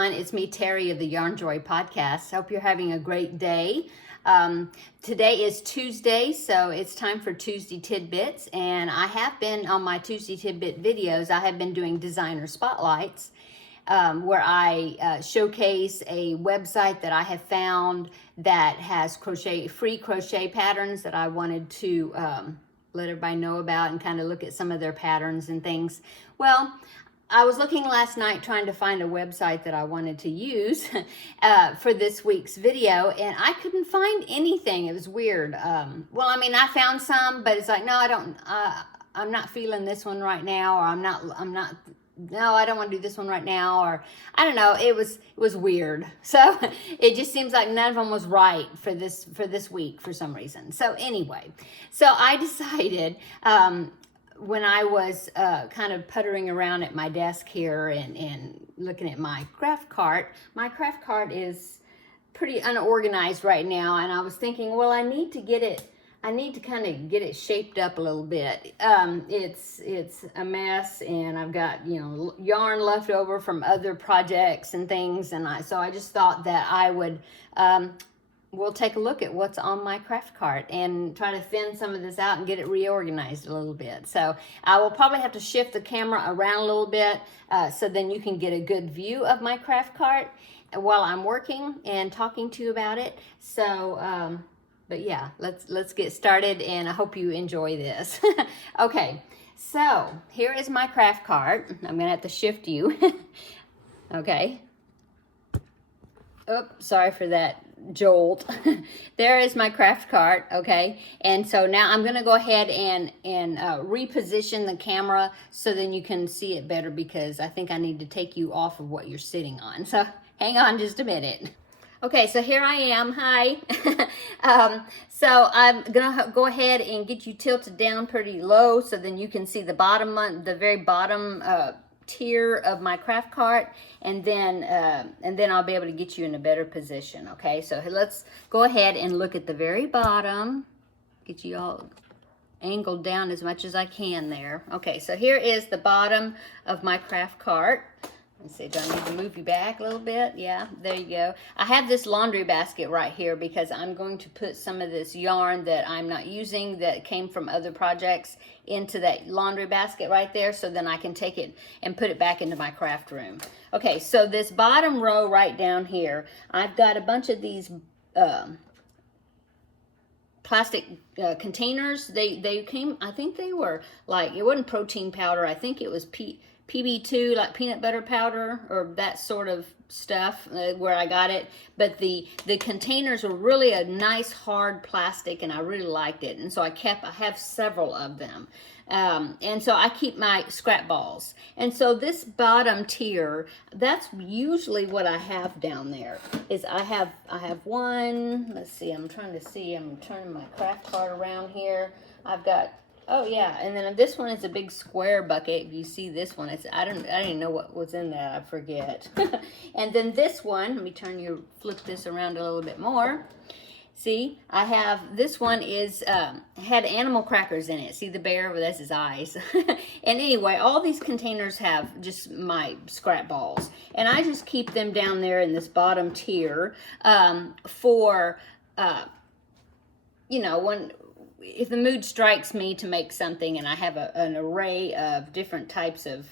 everyone. It's me, Terri of the Yarnjoy podcast. Hope you're having a great day. Today is Tuesday, so it's time for Tuesday Tidbits. And I have been on my Tuesday Tidbit videos, I have been doing designer spotlights where I showcase a website that I have found that has free crochet patterns that I wanted to let everybody know about and kind of look at some of their patterns and things. Well, I was looking last night trying to find a website that I wanted to use for this week's video, and I couldn't find anything. It was weird. Well, I mean, I found some, but it's like, no, I'm not feeling this one right now, or no, I don't want to do this one right now, or I don't know. It was weird. So it just seems like none of them was right for this week for some reason. So anyway, so I decided, when I was kind of puttering around at my desk here and looking at my craft cart is pretty unorganized right now, and I was thinking, well, I need to kind of get it shaped up a little bit. It's a mess, and I've got, yarn left over from other projects and things, and so I just thought that I would we'll take a look at what's on my craft cart and try to thin some of this out and get it reorganized a little bit. So I will probably have to shift the camera around a little bit so then you can get a good view of my craft cart while I'm working and talking to you about it. So, but yeah, let's get started, and I hope you enjoy this. Okay, so here is my craft cart. I'm gonna have to shift you. Okay. Oh, sorry for that jolt. There is my craft cart. Okay, and so now I'm gonna go ahead and reposition the camera so then you can see it better, because I think I need to take you off of what you're sitting on. So hang on just a minute. Okay, so here I am. Hi. So I'm gonna go ahead and get you tilted down pretty low so then you can see the bottom, the very bottom tier of my craft cart, and then I'll be able to get you in a better position. Okay, so let's go ahead and look at the very bottom. Get you all angled down as much as I can there. Okay, so here is the bottom of my craft cart. Let's see, do I need to move you back a little bit? Yeah, there you go. I have this laundry basket right here because I'm going to put some of this yarn that I'm not using that came from other projects into that laundry basket right there, so then I can take it and put it back into my craft room. Okay, so this bottom row right down here, I've got a bunch of these plastic containers. They came, I think they were like, it wasn't protein powder, I think it was PB2, like peanut butter powder or that sort of stuff, where I got it. But the containers were really a nice hard plastic, and I really liked it. And so I have several of them. And so I keep my scrap balls. And so this bottom tier, that's usually what I have down there. Is I have one, let's see, I'm turning my craft cart around here. I've got, oh yeah, and then this one is a big square bucket. If you see this one, I didn't know what was in that, I forget. And then this one, let me flip this around a little bit more. See, I have, this one is, had animal crackers in it. See the bear, well, that's his eyes. And anyway, all these containers have just my scrap balls. And I just keep them down there in this bottom tier for, if the mood strikes me to make something, and I have an array of different types of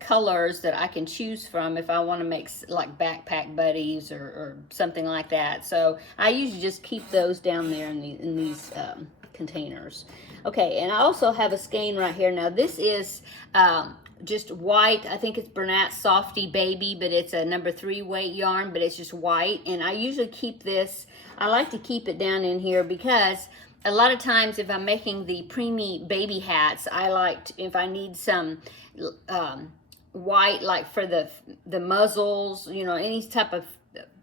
colors that I can choose from if I want to make like backpack buddies or something like that. So I usually just keep those down there in these containers. Okay, and I also have a skein right here. Now this is just white. I think it's Bernat Softy Baby, but it's a number 3 weight yarn, but it's just white. And I usually keep this, I like to keep it down in here because a lot of times if I'm making the preemie baby hats, if I need some white, like for the muzzles, any type of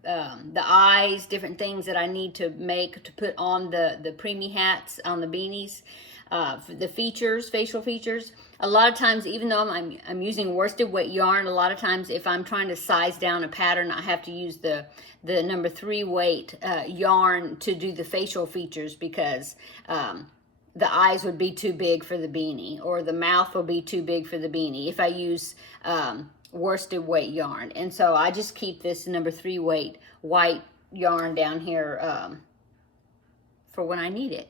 the eyes, different things that I need to make to put on the preemie hats, on the beanies, the features, facial features. A lot of times, even though I'm using worsted weight yarn, a lot of times if I'm trying to size down a pattern, I have to use the number 3 weight yarn to do the facial features, because the eyes would be too big for the beanie, or the mouth will be too big for the beanie. If I use worsted weight yarn. And so I just keep this number 3 weight white yarn down here for when I need it.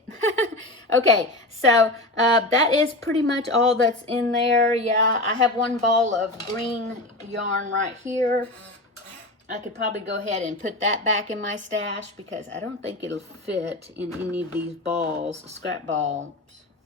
Okay, so that is pretty much all that's in there. Yeah, I have one ball of green yarn right here. I could probably go ahead and put that back in my stash because I don't think it'll fit in any of these balls, scrap balls.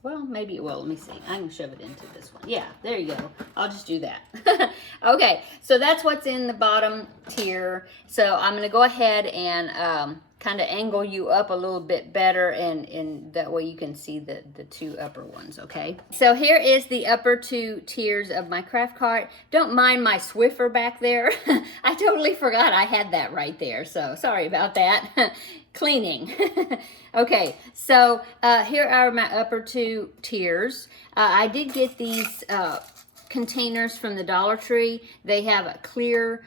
Well, maybe it will. Let me see. I can shove it into this one. Yeah, there you go. I'll just do that. Okay, so that's what's in the bottom tier. So I'm going to go ahead and kind of angle you up a little bit better, and that way you can see the 2 upper ones, okay? So here is the upper 2 tiers of my craft cart. Don't mind my Swiffer back there. I totally forgot I had that right there, so sorry about that. Cleaning. Okay, so here are my upper 2 tiers. I did get these containers from the Dollar Tree. They have clear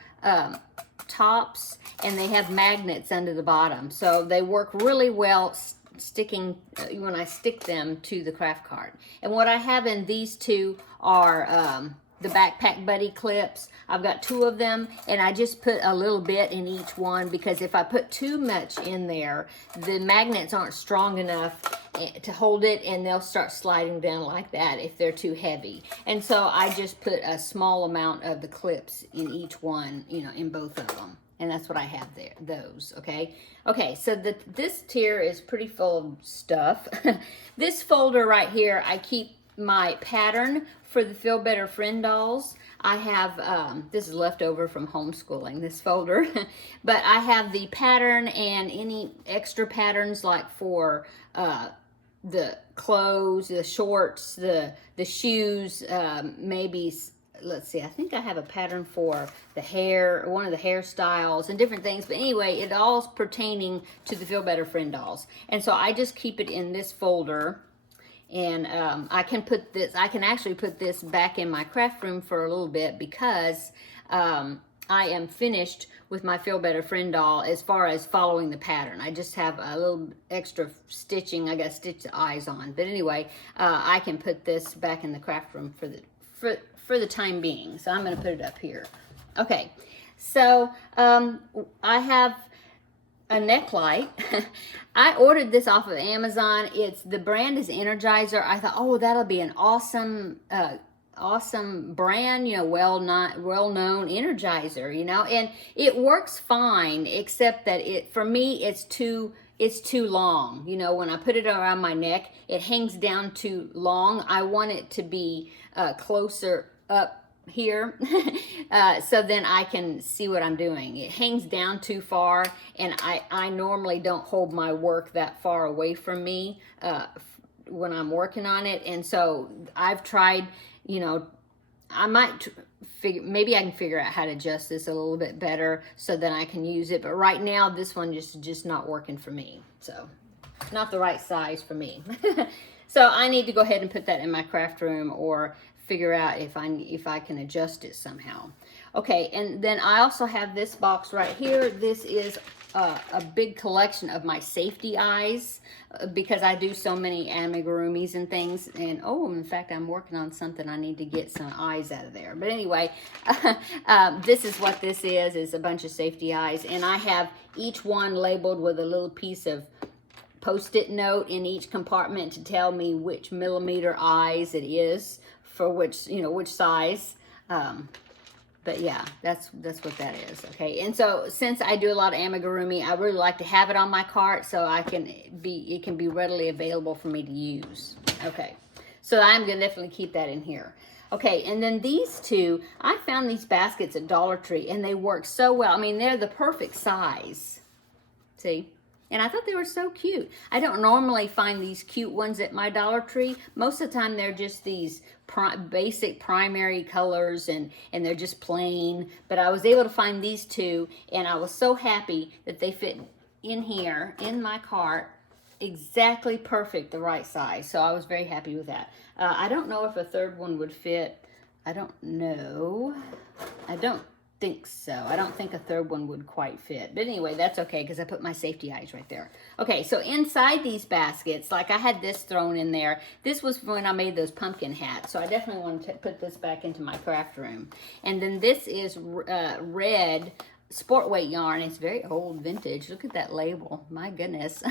tops and they have magnets under the bottom, so they work really well sticking when I stick them to the craft cart. And what I have in these 2 are the Backpack Buddy clips. I've got 2 of them, and I just put a little bit in each one because if I put too much in there, the magnets aren't strong enough to hold it, and they'll start sliding down like that if they're too heavy. And so I just put a small amount of the clips in each one, you know, in both of them. And that's what I have there, those, okay? Okay, so this tier is pretty full of stuff. This folder right here, I keep my pattern for the Feel Better Friend dolls. I have, this is left over from homeschooling, this folder, but I have the pattern and any extra patterns like for the clothes, the shorts, the shoes, maybe, let's see, I think I have a pattern for the hair, one of the hairstyles and different things, but anyway, it all's pertaining to the Feel Better Friend dolls. And so I just keep it in this folder. And I can actually put this back in my craft room for a little bit because I am finished with my Feel Better Friend doll as far as following the pattern. I just have a little extra stitching. I got to stitch the eyes on. But anyway, I can put this back in the craft room for the time being. So I'm going to put it up here. Okay, so I have a neck light. I ordered this off of Amazon. The brand is Energizer. I thought, oh, that'll be an awesome brand, you know, well-known Energizer, you know, and it works fine, except that for me it's too long. You know, when I put it around my neck, it hangs down too long. I want it to be closer up here so then I can see what I'm doing. It hangs down too far, and I normally don't hold my work that far away from me when I'm working on it. And so I've tried, you know, I might maybe I can figure out how to adjust this a little bit better so that I can use it, but right now this one just not working for me, so not the right size for me. So I need to go ahead and put that in my craft room or figure out if I can adjust it somehow. Okay, and then I also have this box right here. This is a big collection of my safety eyes because I do so many amigurumis and things. And oh, in fact, I'm working on something. I need to get some eyes out of there. But anyway, this is what this is a bunch of safety eyes. And I have each one labeled with a little piece of Post-it note in each compartment to tell me which millimeter eyes it is for which, you know, which size. But yeah, that's what that is, okay? And so since I do a lot of amigurumi, I really like to have it on my cart so it can be readily available for me to use. Okay, so I'm gonna definitely keep that in here. Okay, and then these 2, I found these baskets at Dollar Tree and they work so well. I mean, they're the perfect size, see? And I thought they were so cute. I don't normally find these cute ones at my Dollar Tree. Most of the time they're just these basic primary colors and they're just plain. But I was able to find these 2 and I was so happy that they fit in here in my cart exactly perfect, the right size. So I was very happy with that. I don't know if a third one would fit. I don't know. think so. I don't think a third one would quite fit. But anyway, that's okay because I put my safety eyes right there. Okay, so inside these baskets, like I had this thrown in there. This was when I made those pumpkin hats. So I definitely want to put this back into my craft room. And then this is red sport weight yarn. It's very old, vintage. Look at that label. My goodness.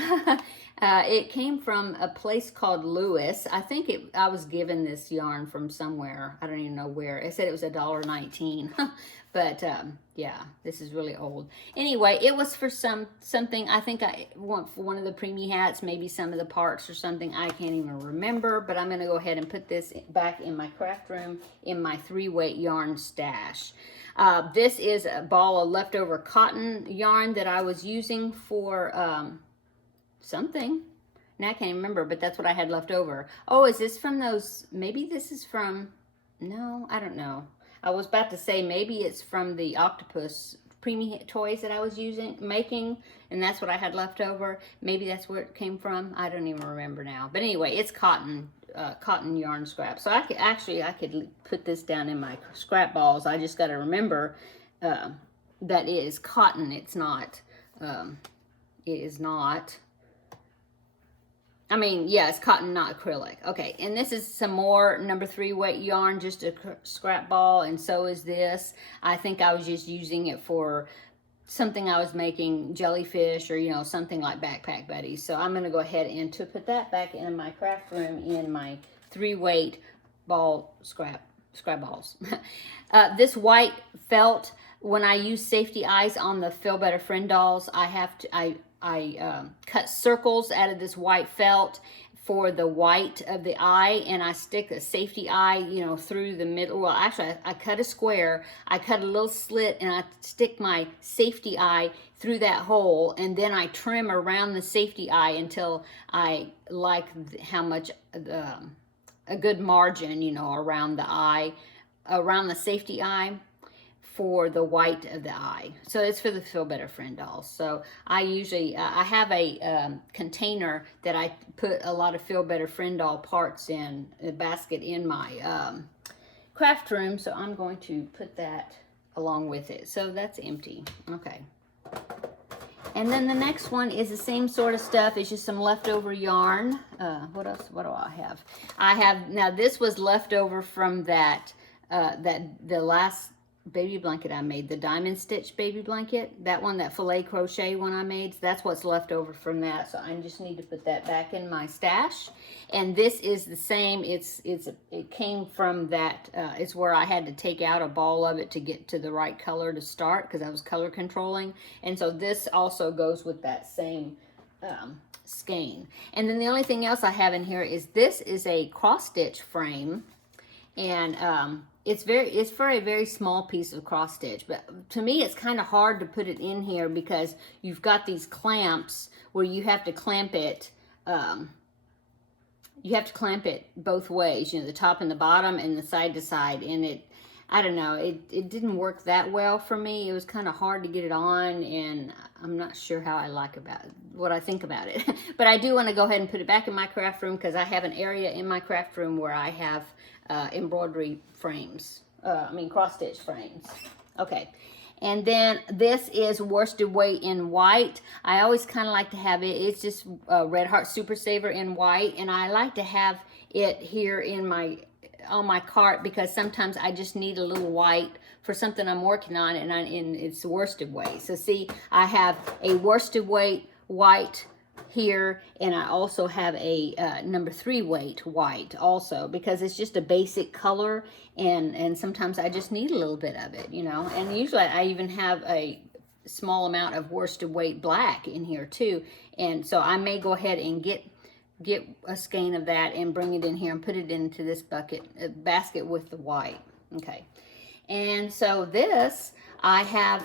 It came from a place called Lewis. I think I was given this yarn from somewhere. I don't even know where. It said it was $1.19. But yeah, this is really old. Anyway, it was for something. I think I want for one of the preemie hats, maybe some of the parts or something. I can't even remember. But I'm going to go ahead and put this back in my craft room in my 3-weight yarn stash. This is a ball of leftover cotton yarn that I was using for something. Now I can't remember, but that's what I had left over. Oh, is this from those? Maybe this is from, no, I don't know. I was about to say maybe it's from the octopus preemie toys that I was making, and that's what I had left over. Maybe that's where it came from. I don't even remember now. But anyway, it's cotton yarn scrap. So I could put this down in my scrap balls. I just got to remember that it is cotton. It's not. It is not. I mean, yeah, it's cotton, not acrylic. Okay, and this is some more number 3 weight yarn, just a scrap ball, and so is this. I think I was just using it for something I was making, jellyfish or, you know, something like Backpack Buddies. So I'm going to go ahead and to put that back in my craft room in my 3-weight ball scrap balls. This white felt, when I use safety eyes on the Feel Better Friend dolls, I cut circles out of this white felt for the white of the eye, and I stick a safety eye, you know, through the middle. Well, actually, I cut a square, I cut a little slit, and I stick my safety eye through that hole, and then I trim around the safety eye until I like how much a good margin, you know, around the eye, around the safety eye, for the white of the eye. So it's for the Feel Better Friend dolls. So I usually, I have a container that I put a lot of Feel Better Friend doll parts in, a basket in my craft room. So I'm going to put that along with it. So that's empty. Okay. And then the next one is the same sort of stuff. It's just some leftover yarn. What else? What do I have? Now this was leftover from the last baby blanket I made, the diamond stitch baby blanket, that one, that filet crochet one I made. That's what's left over from that. So I just need to put that back in my stash. And this is the same. It came from that. It's where I had to take out a ball of it to get to the right color to start, because I was color controlling. And so this also goes with that same skein. And then the only thing else I have in here is this is a cross stitch frame, and it's for a very small piece of cross stitch, but to me it's kind of hard to put it in here because you've got these clamps where you have to clamp it. You have to clamp it both ways, you know, the top and the bottom and the side to side, and I don't know, it didn't work that well for me. It was kind of hard to get it on, and I'm not sure how what I think about it. But I do want to go ahead and put it back in my craft room because I have an area in my craft room where I have embroidery frames, cross stitch frames. Okay, and then this is worsted weight in white. I always kind of like to have it, it's just Red Heart Super Saver in white, and I like to have it here on my cart because sometimes I just need a little white for something I'm working on, and it's worsted weight. So see, I have a worsted weight white here, and I also have a number 3 weight white also, because it's just a basic color, and sometimes I just need a little bit of it, you know. And usually I even have a small amount of worsted weight black in here too, and so I may go ahead and get a skein of that and bring it in here and put it into this basket with the white. Okay, and so this I have,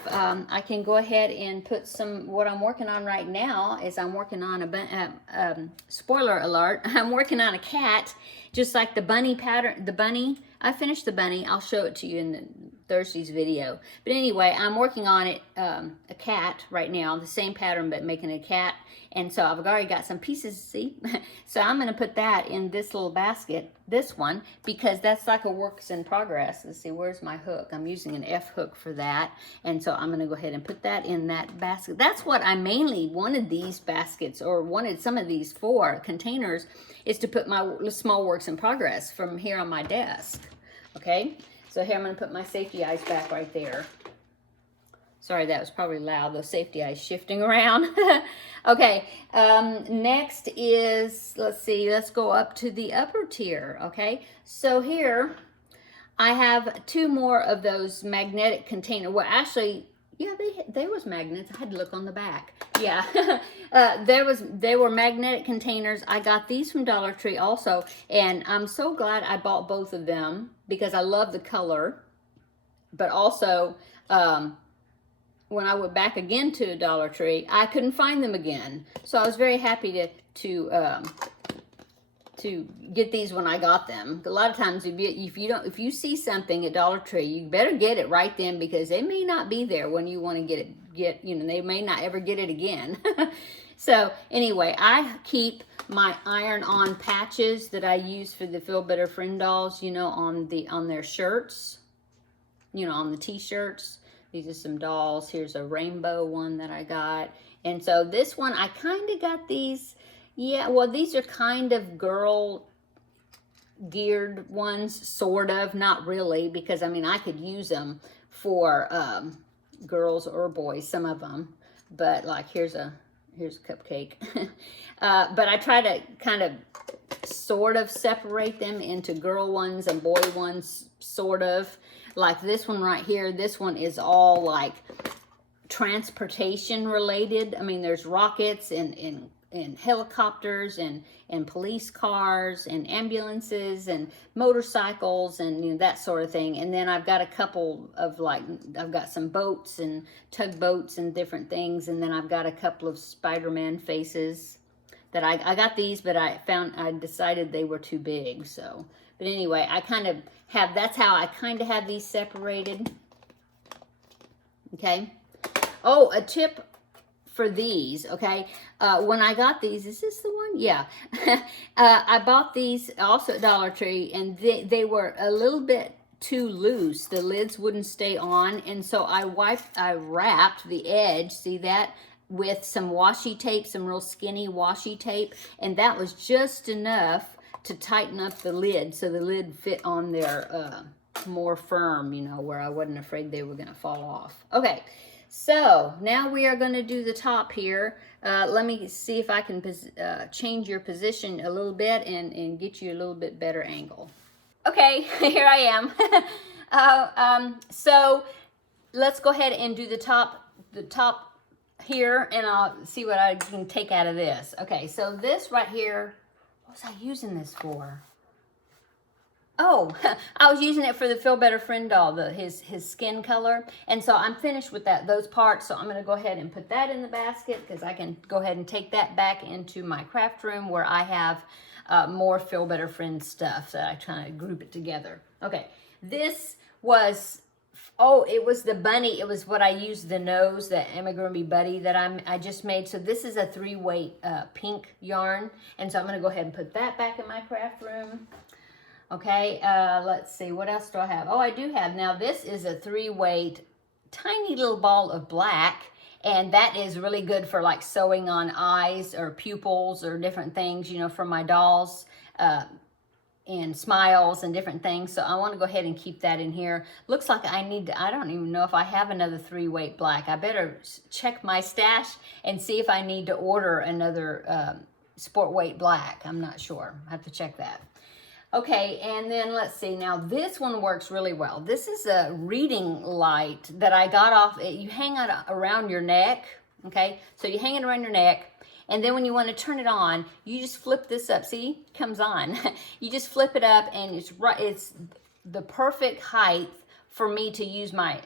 I can go ahead and put what I'm working on right now is I'm working on spoiler alert, I'm working on a cat, just like the bunny pattern, I finished the bunny, I'll show it to you in Thursday's video. But anyway, I'm working on it, a cat right now, the same pattern but making a cat. And so I've already got some pieces, see? So I'm going to put that in this little basket, this one, because that's like a works in progress. Let's see, where's my hook? I'm using an F hook for that. And so I'm going to go ahead and put that in that basket. That's what I mainly wanted these baskets, or wanted some of these for containers, is to put my small works in progress from here on my desk. Okay, so here I'm going to put my safety eyes back right there. Sorry, that was probably loud, those safety eyes shifting around. Okay, next is, let's see, let's go up to the upper tier, okay? So here, I have 2 more of those magnetic containers. Well, actually, yeah, they was magnets. I had to look on the back. Yeah, they were magnetic containers. I got these from Dollar Tree also, and I'm so glad I bought both of them because I love the color, but also, when I went back again to Dollar Tree, I couldn't find them again. So I was very happy to get these when I got them. A lot of times, if you see something at Dollar Tree, you better get it right then, because they may not be there when you want to they may not ever get it again. So anyway, I keep my iron-on patches that I use for the Feel Better Friend dolls, on their shirts, on the t-shirts. These are some dolls. Here's a rainbow one that I got. And so this one, I kind of got these. Yeah, well, these are kind of girl geared ones, sort of. Not really, because, I mean, I could use them for girls or boys, some of them. But, like, here's a cupcake. But I try to kind of sort of separate them into girl ones and boy ones, sort of. Like this one right here, this one is all like transportation related. I mean, there's rockets and helicopters and police cars and ambulances and motorcycles and that sort of thing. And then I've got a couple of I've got some boats and tugboats and different things. And then I've got a couple of Spider-Man faces that I got these, but I decided they were too big. So, but anyway, that's how I kind of have these separated. Okay. Oh, a tip for these, okay? When I got these, is this the one? Yeah. I bought these also at Dollar Tree, and they were a little bit too loose. The lids wouldn't stay on, and so I wrapped the edge, see that, with some washi tape, some real skinny washi tape, and that was just enough to tighten up the lid so the lid fit on there more firm, where I wasn't afraid they were going to fall off. Okay, so now we are going to do the top here. Let me see if I can change your position a little bit and get you a little bit better angle. Okay, here I am. So let's go ahead and do the top here, and I'll see what I can take out of this. Okay, so this right here, what was I using this for? Oh, I was using it for the Feel Better Friend doll, his skin color. And so I'm finished with those parts. So I'm going to go ahead and put that in the basket, because I can go ahead and take that back into my craft room where I have more Feel Better Friend stuff that I try to group it together. Okay, this was, it was the bunny. It was what I used, the nose, the amigurumi buddy that I just made. So this is a 3-weight pink yarn. And so I'm going to go ahead and put that back in my craft room. Okay, let's see, what else do I have? Oh, I do have, now this is a 3-weight tiny little ball of black, and that is really good for like sewing on eyes or pupils or different things, for my dolls, and smiles and different things. So I want to go ahead and keep that in here. Looks like I don't even know if I have another 3-weight black. I better check my stash and see if I need to order another sport weight black. I'm not sure, I have to check that. Okay, and then let's see. Now this one works really well. This is a reading light that I got off. You hang it around your neck, okay? So you hang it around your neck, and then when you want to turn it on, you just flip this up. See, it comes on. You just flip it up, and it's the perfect height for me to use my,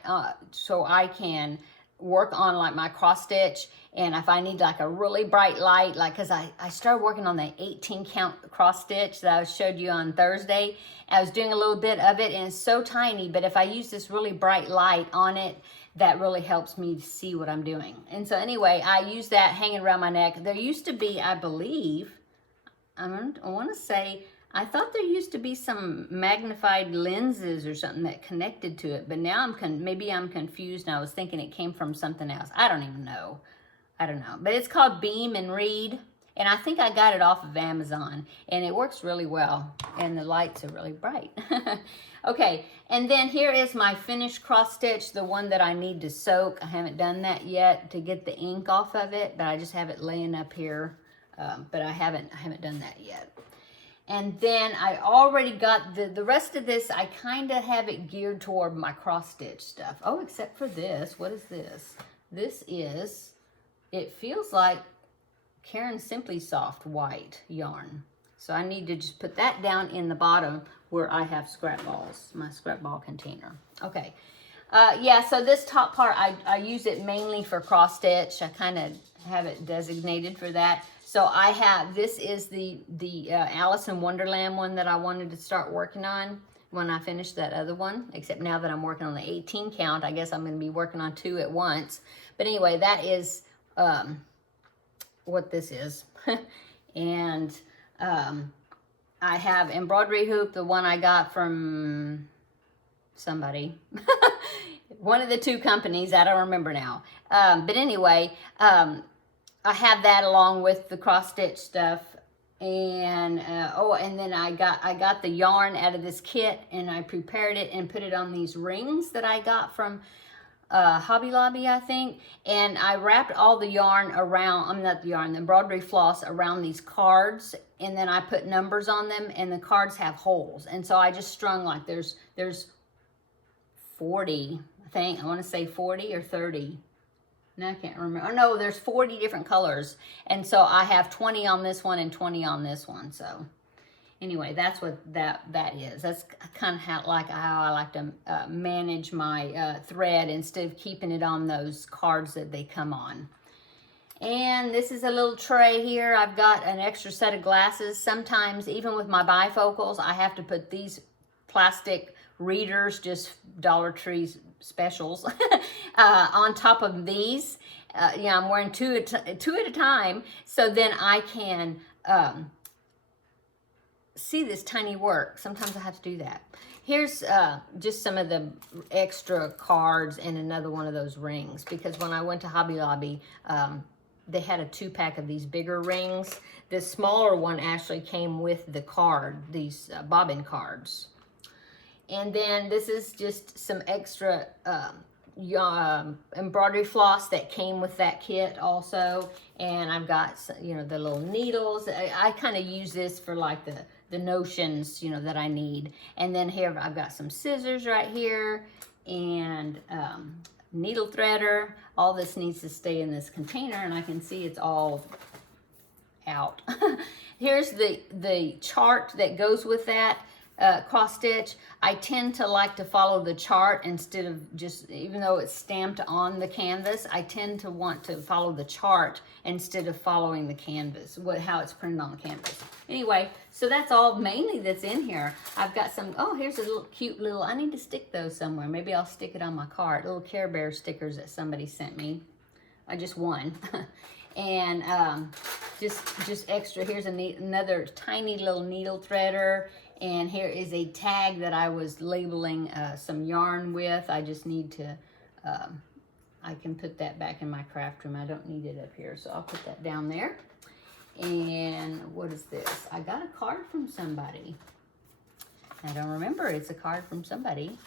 so I can work on like my cross stitch, and if I need like a really bright light, like because I started working on the 18 count cross stitch that I showed you on Thursday. I was doing a little bit of it, and it's so tiny, but if I use this really bright light on it, that really helps me see what I'm doing. And so anyway, I use that hanging around my neck. There used to be, I believe, I want to say, I thought there used to be some magnified lenses or something that connected to it, but now maybe I'm confused, and I was thinking it came from something else. I don't even know. I don't know. But it's called Beam and Read, and I think I got it off of Amazon, and it works really well, and the lights are really bright. Okay, and then here is my finished cross stitch, the one that I need to soak. I haven't done that yet to get the ink off of it, but I just have it laying up here, but I haven't done that yet. And then I already got the rest of this. I kind of have it geared toward my cross stitch stuff. Oh, except for this. What is this? This is, it feels like Caron Simply Soft white yarn. So I need to just put that down in the bottom where I have scrap balls, my scrap ball container. Okay. Yeah, so this top part, I use it mainly for cross stitch. I kind of have it designated for that. So I have, this is the Alice in Wonderland one that I wanted to start working on when I finished that other one. Except now that I'm working on the 18 count, I guess I'm going to be working on 2 at once. But anyway, that is what this is. And I have embroidery hoop, the one I got from somebody. One of the 2 companies, I don't remember now. But anyway, I have that along with the cross stitch stuff, and and then I got the yarn out of this kit, and I prepared it and put it on these rings that I got from Hobby Lobby, I think, and I wrapped all the yarn around, the embroidery floss around these cards, and then I put numbers on them, and the cards have holes, and so I just strung like there's 40, I think, I want to say 40 or 30. No, I can't remember. Oh, no, there's 40 different colors. And so I have 20 on this one and 20 on this one. So anyway, that's what that is. That's kind of how I like to manage my thread instead of keeping it on those cards that they come on. And this is a little tray here. I've got an extra set of glasses. Sometimes, even with my bifocals, I have to put these plastic readers, just Dollar Tree specials, on top of these. I'm wearing two at a time, so then I can see this tiny work. Sometimes I have to do that. Here's just some of the extra cards and another one of those rings, because when I went to Hobby Lobby, they had a 2-pack of these bigger rings. The smaller one actually came with the card, these bobbin cards. And then this is just some extra embroidery floss that came with that kit also. And I've got, the little needles. I kind of use this for like the notions, that I need. And then here I've got some scissors right here and needle threader. All this needs to stay in this container, and I can see it's all out. Here's the chart that goes with that cross stitch. I tend to like to follow the chart instead of just, even though it's stamped on the canvas, I tend to want to follow the chart instead of following the canvas, how it's printed on the canvas. Anyway, so that's all mainly that's in here. I've got some, here's a little cute little, I need to stick those somewhere. Maybe I'll stick it on my card. Little Care Bear stickers that somebody sent me. I just won. And just extra, here's another tiny little needle threader. And here is a tag that I was labeling some yarn with. I just need to, I can put that back in my craft room. I don't need it up here, so I'll put that down there. And what is this? I got a card from somebody. I don't remember. It's a card from somebody.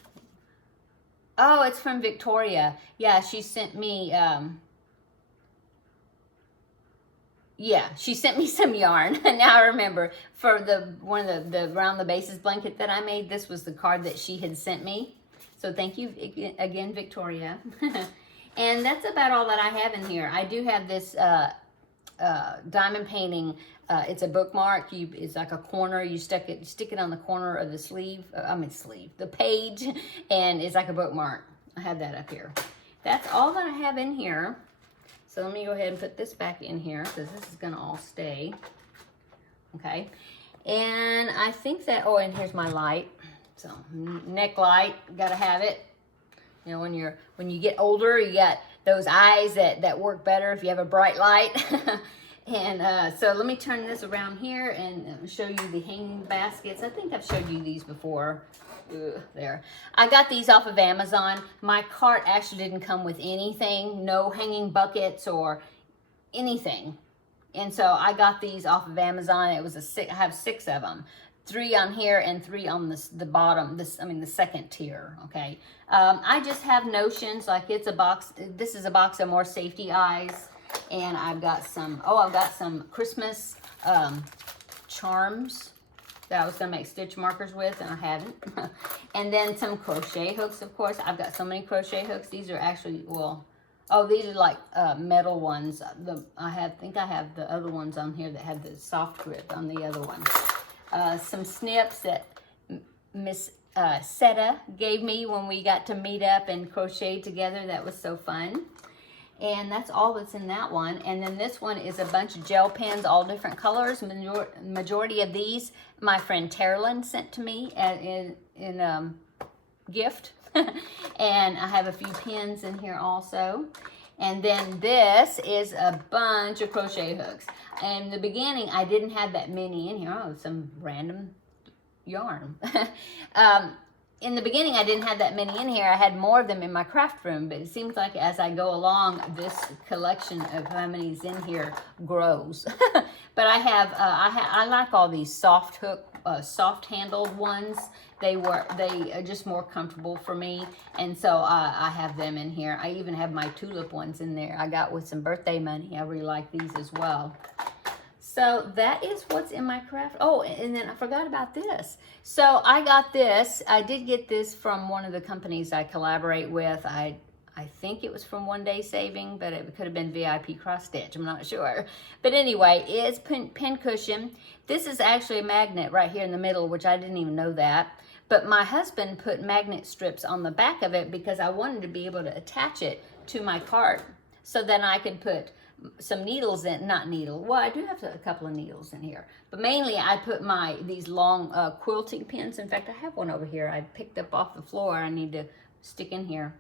Oh, it's from Victoria. Yeah, she sent me... Yeah, she sent me some yarn. Now I remember, for one of the Round the Bases blanket that I made, this was the card that she had sent me. So thank you again, Victoria. And that's about all that I have in here. I do have this diamond painting. It's a bookmark. It's like a corner. You stick it on the corner of the sleeve. The page, and it's like a bookmark. I have that up here. that's all that I have in here. So let me go ahead and put this back in here because this is going to all stay. Okay. And I think that, oh, and here's my light. So neck light, got to have it. You know, when you get older, you got those eyes that work better if you have a bright light. And so let me turn this around here and show you the hanging baskets. I think I've showed you these before. There. I got these off of Amazon. My cart actually didn't come with anything, no hanging buckets or anything. And so I got these off of Amazon. It was I have 6 of them. 3 on here and 3 on the bottom, the second tier, okay? I just have notions, like it's a box, this is a box of more safety eyes, and I've got some Christmas charms that I was gonna make stitch markers with, and I haven't. And then some crochet hooks, of course. I've got so many crochet hooks. These are actually, well, oh, these are like metal ones. I think I have the other ones on here that have the soft grip on the other one. Some snips that Miss Seta gave me when we got to meet up and crochet together. That was so fun. And that's all that's in that one. And then this one is a bunch of gel pens, all different colors. Majority of these, my friend Terri sent to me in gift. And I have a few pins in here also. And then this is a bunch of crochet hooks. And in the beginning, I didn't have that many in here. Oh, some random yarn. In the beginning, I didn't have that many in here. I had more of them in my craft room, but it seems like as I go along, this collection of how many is in here grows. But I like all these soft hook, soft handled ones. They are just more comfortable for me, and so I have them in here. I even have my tulip ones in there. I got with some birthday money. I really like these as well. So that is what's in my craft. Oh, and then I forgot about this. So I got this. I did get this from one of the companies I collaborate with. I think it was from One Day Saving, but it could have been VIP Cross Stitch. I'm not sure. But anyway, it's pin cushion. This is actually a magnet right here in the middle, which I didn't even know that. But my husband put magnet strips on the back of it because I wanted to be able to attach it to my cart so then I could put some needles in, well, I do have a couple of needles in here, but mainly I put these long quilting pins. In fact, I have one over here I picked up off the floor. I need to stick in here.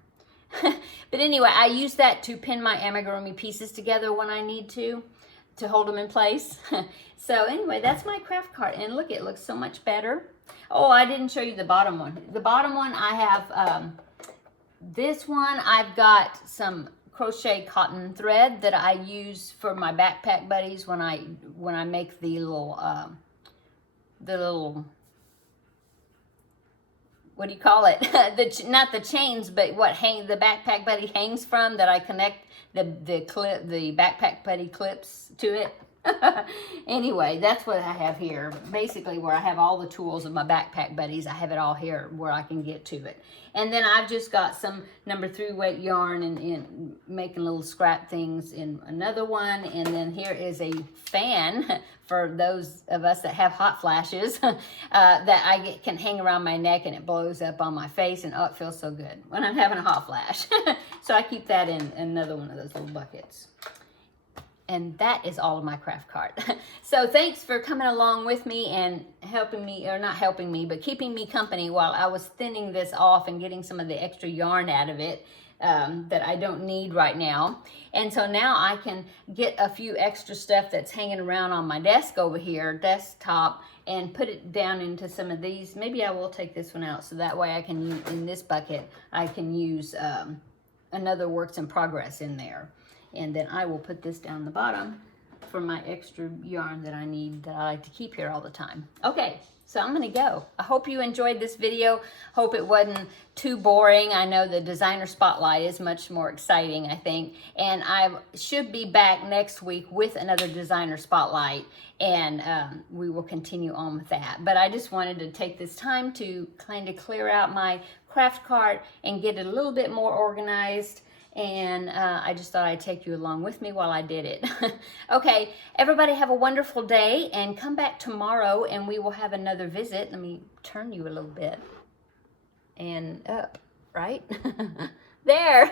But anyway, I use that to pin my amigurumi pieces together when I need to hold them in place. So anyway, that's my craft cart, and look, it looks so much better. Oh, I didn't show you the bottom one. The bottom one, I have this one. I've got some crochet cotton thread that I use for my backpack buddies when I make the little what do you call it? Not the chains, but what the backpack buddy hangs from, that I connect the backpack buddy clips to it. Anyway, that's what I have here. Basically, where I have all the tools of my backpack buddies, I have it all here where I can get to it. And then I've just got some number 3 weight yarn and making little scrap things in another one. And then here is a fan for those of us that have hot flashes that I can hang around my neck, and it blows up on my face, and oh, it feels so good when I'm having a hot flash. So I keep that in another one of those little buckets. And that is all of my craft cart. So thanks for coming along with me and helping me, or not helping me, but keeping me company while I was thinning this off and getting some of the extra yarn out of it that I don't need right now. And so now I can get a few extra stuff that's hanging around on my desk over here, desktop, and put it down into some of these. Maybe I will take this one out so that way I can use, in this bucket, I can use another works in progress in there. And then I will put this down the bottom for my extra yarn that I need, that I like to keep here all the time. Okay, so I'm gonna go. I hope you enjoyed this video. Hope it wasn't too boring. I know the designer spotlight is much more exciting, I think. And I should be back next week with another designer spotlight, and we will continue on with that. But I just wanted to take this time to kind of clear out my craft cart and get it a little bit more organized. And I just thought I'd take you along with me while I did it. Okay, everybody have a wonderful day, and come back tomorrow and we will have another visit. Let me turn you a little bit and up, right? There.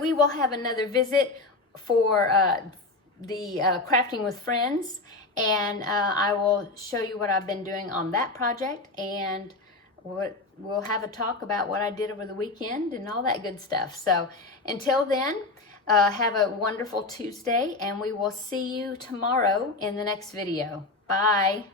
we will have another visit for the Crafting with Friends, and I will show you what I've been doing on that project, and we'll have a talk about what I did over the weekend and all that good stuff. So until then, have a wonderful Tuesday, and we will see you tomorrow in the next video. Bye.